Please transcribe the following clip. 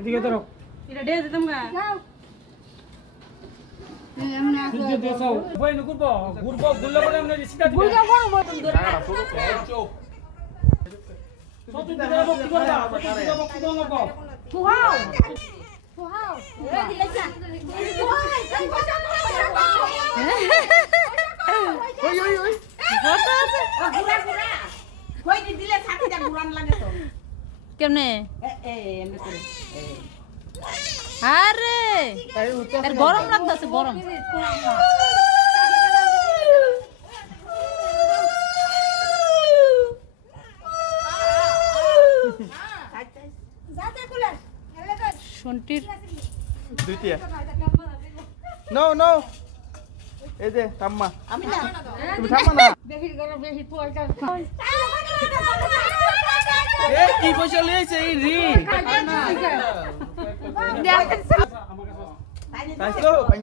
এদিকে ধরো এটা ডে দিতাম গা যাও এমন সূর্য দেশাও বই ন ঘুরবো ঘুরবো ঘুরলে পরে আমরা সিধা দিবে বুঝা বড় মতন ধরে সব দিকে বক্তি করবা বক্তি দাও না কও ফুহাও ফুহাও এই দিলে যা ওই ওই ওই ফটো আছে ঘুরা ঘুরা কই দিলে ছাতিটা ঘুরান লাগে তো কেমনে এমনি করে আরে এর গরম লাগতেছে গরম যাতে কুলাস শুনটির দুইটিয়া নো নো এই যে ঠাম্মা আমি না তুমি ঠাম্মা না বেশি গরম বেশি পোলটা এ কি পয়সা লইছে এই রি আমার কাছে তাইছো